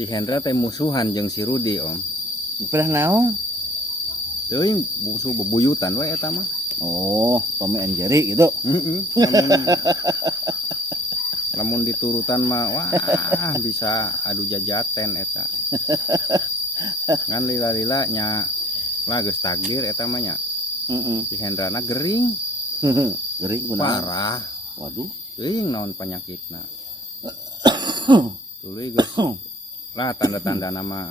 si Hendra teh musuhan jeung si Rudi om. Pernah naon? Teuing musuh bebuyutan we eta mah. Oh, Tom and Jerry gitu. Lamun diturutan mah wah bisa adu jajaten eta. Ngan lila-lila nya lah geus takdir eta mah nya. Si Hendrana gering. Gering kunaon? Parah. Waduh. Teuing naon panyakitna. Tuluy geus lah tanda-tanda nama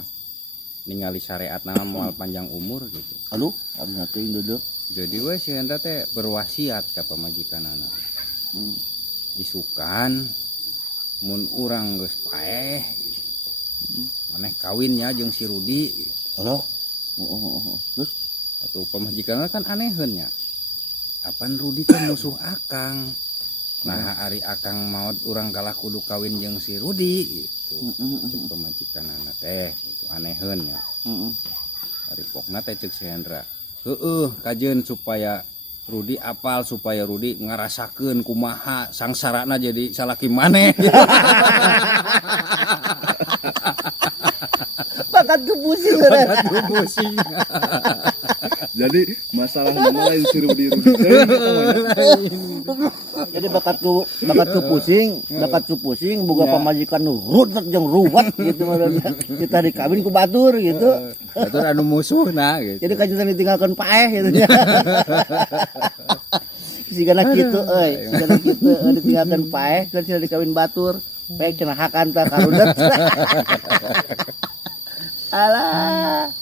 ningali syariat nama moal panjang umur gitu. Aduh, abdi teuing deudeu. Jadi we si Hendra teh berwasiat ka pamajikanana. Isukan mun urang geus paeh maneh kawinnya jeung si Rudi. Halo. Terus Atuh pamajikanana kan aneheun nya. Apan Rudi teh musuh Akang. Nah ari Akang maot urang kalah kudu kawin jeung si Rudi gitu. Cek pamajikanana teh itu aneheun nya. Ari pokna teh ceuk si Hendra. Heueuh kajeun supaya Rudi apal supaya Rudi ngarasakeun kumaha sangsarana jadi salaki maneh. bakat pusing. Bakat pusing. Jadi masalah nama lain si Rudi. Jadi bakat ku pusing boga pamajikan nu rudet jeung ruwet gitu maksudnya. Kita dikawin ku batur gitu. Batur anu musuhna gitu. Jadi kajian ditinggalkan paeh gitu nya. Sigana kitu euy, sigana kitu ditinggalkan paeh keur cenah dikawin batur. Paeh cenah hakan tah karudet. Alah.